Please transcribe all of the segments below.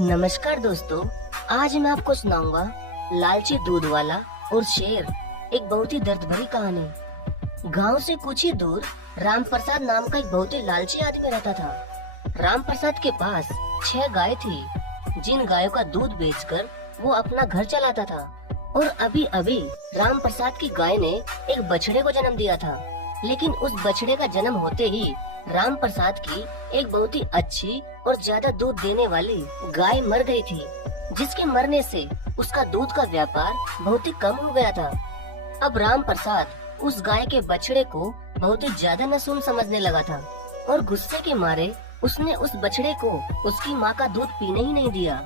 नमस्कार दोस्तों, आज मैं आपको सुनाऊंगा लालची दूध वाला और शेर, एक बहुत ही दर्द भरी कहानी। गांव से कुछ ही दूर राम प्रसाद नाम का एक बहुत ही लालची आदमी रहता था। राम प्रसाद के पास 6 गाय थी, जिन गायों का दूध बेचकर वो अपना घर चलाता था। और अभी अभी राम प्रसाद की गाय ने एक बछड़े को जन्म दिया था। लेकिन उस बछड़े का जन्म होते ही राम प्रसाद की एक बहुत ही अच्छी और ज्यादा दूध देने वाली गाय मर गई थी, जिसके मरने से उसका दूध का व्यापार बहुत ही कम हो गया था। अब राम प्रसाद उस गाय के बछड़े को बहुत ही ज्यादा नासून समझने लगा था और गुस्से के मारे उसने उस बछड़े को उसकी माँ का दूध पीने ही नहीं दिया।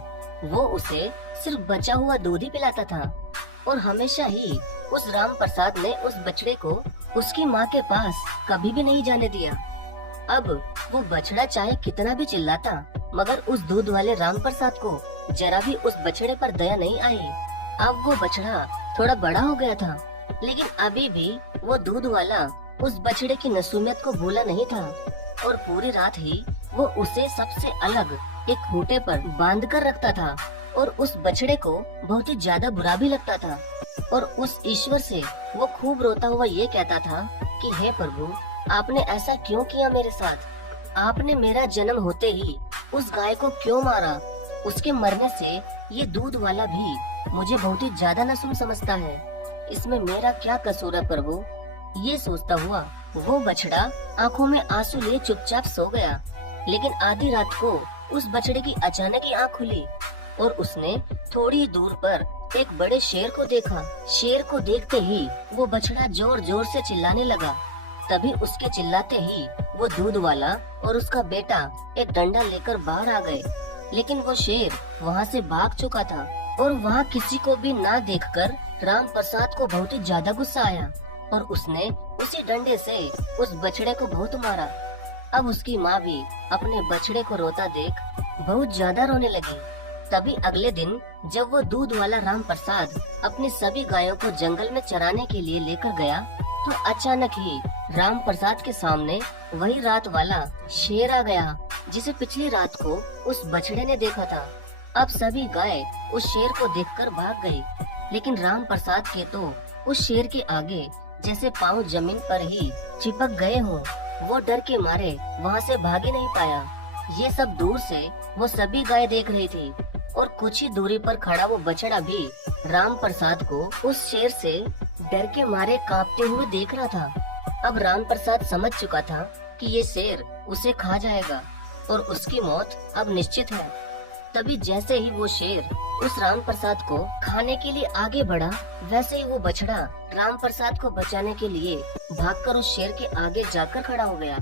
वो उसे सिर्फ बचा हुआ दूध ही पिलाता था और हमेशा ही उस राम प्रसाद ने उस बछड़े को उसकी माँ के पास कभी भी नहीं जाने दिया। अब वो बछड़ा चाहे कितना भी चिल्लाता, मगर उस दूध वाले राम प्रसाद को जरा भी उस बछड़े पर दया नहीं आई। अब वो बछड़ा थोड़ा बड़ा हो गया था, लेकिन अभी भी वो दूध वाला उस बछड़े की नसूमियत को भूला नहीं था और पूरी रात ही वो उसे सबसे अलग एक खूंटे पर बांध कर रखता था और उस बछड़े को बहुत ही ज्यादा बुरा भी लगता था। और उस ईश्वर से वो खूब रोता हुआ ये कहता था कि हे प्रभु, आपने ऐसा क्यों किया मेरे साथ? आपने मेरा जन्म होते ही उस गाय को क्यों मारा? उसके मरने से ये दूध वाला भी मुझे बहुत ही ज्यादा नासून समझता है। इसमें मेरा क्या कसूर है प्रभु? ये सोचता हुआ वो बछड़ा आंखों में आंसू लिए चुपचाप सो गया। लेकिन आधी रात को उस बछड़े की अचानक ही आंख खुली और उसने थोड़ी दूर पर एक बड़े शेर को देखा। शेर को देखते ही वो बछड़ा जोर जोर से चिल्लाने लगा। तभी उसके चिल्लाते ही वो दूध वाला और उसका बेटा एक डंडा लेकर बाहर आ गए। लेकिन वो शेर वहाँ से भाग चुका था और वहाँ किसी को भी ना देखकर राम प्रसाद को बहुत ही ज्यादा गुस्सा आया और उसने उसी डंडे से उस बछड़े को बहुत मारा। अब उसकी माँ भी अपने बछड़े को रोता देख बहुत ज्यादा रोने लगी। तभी अगले दिन जब वो दूध वाला राम प्रसाद अपनी सभी गायों को जंगल में चराने के लिए लेकर गया, तो अचानक ही राम प्रसाद के सामने वही रात वाला शेर आ गया, जिसे पिछली रात को उस बछड़े ने देखा था। अब सभी गाय उस शेर को देखकर भाग गई, लेकिन राम प्रसाद के तो उस शेर के आगे जैसे पाँव जमीन पर ही चिपक गए हों। वो डर के मारे वहाँ से भाग ही नहीं पाया। ये सब दूर से वो सभी गाय देख रही थी और कुछ ही दूरी पर खड़ा वो बछड़ा भी राम प्रसाद को उस शेर से डर के मारे कांपते हुए देख रहा था। अब राम प्रसाद समझ चुका था कि ये शेर उसे खा जाएगा और उसकी मौत अब निश्चित है। तभी जैसे ही वो शेर उस राम प्रसाद को खाने के लिए आगे बढ़ा, वैसे ही वो बछड़ा राम प्रसाद को बचाने के लिए भागकर उस शेर के आगे जाकर खड़ा हो गया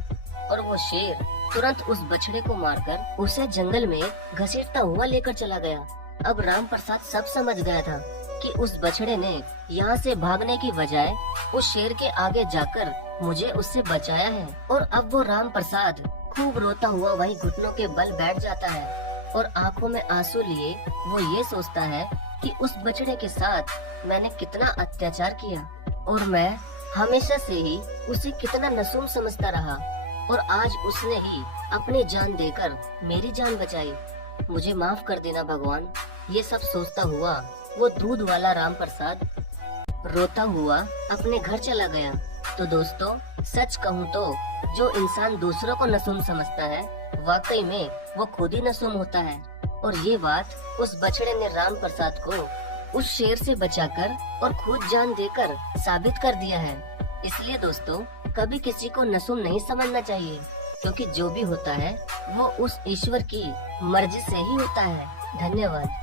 और वो शेर तुरंत उस बछड़े को मारकर उसे जंगल में घसीटता हुआ लेकर चला गया। अब राम प्रसाद सब समझ गया था कि उस बछड़े ने यहाँ से भागने की बजाय उस शेर के आगे जाकर मुझे उससे बचाया है। और अब वो राम प्रसाद खूब रोता हुआ वही घुटनों के बल बैठ जाता है और आंखों में आंसू लिए वो ये सोचता है कि उस बछड़े के साथ मैंने कितना अत्याचार किया और मैं हमेशा से ही उसे कितना नासून समझता रहा और आज उसने ही अपनी जान देकर मेरी जान बचाई। मुझे माफ कर देना भगवान। ये सब सोचता हुआ वो दूध वाला राम प्रसाद रोता हुआ अपने घर चला गया। तो दोस्तों, सच कहूँ तो जो इंसान दूसरों को नासून समझता है, वाकई में वो खुद ही नासून होता है। और ये बात उस बछड़े ने राम प्रसाद को उस शेर से बचाकर और खुद जान देकर साबित कर दिया है। इसलिए दोस्तों, कभी किसी को नासून नहीं समझना चाहिए, क्योंकि जो भी होता है वो उस ईश्वर की मर्जी से ही होता है। धन्यवाद।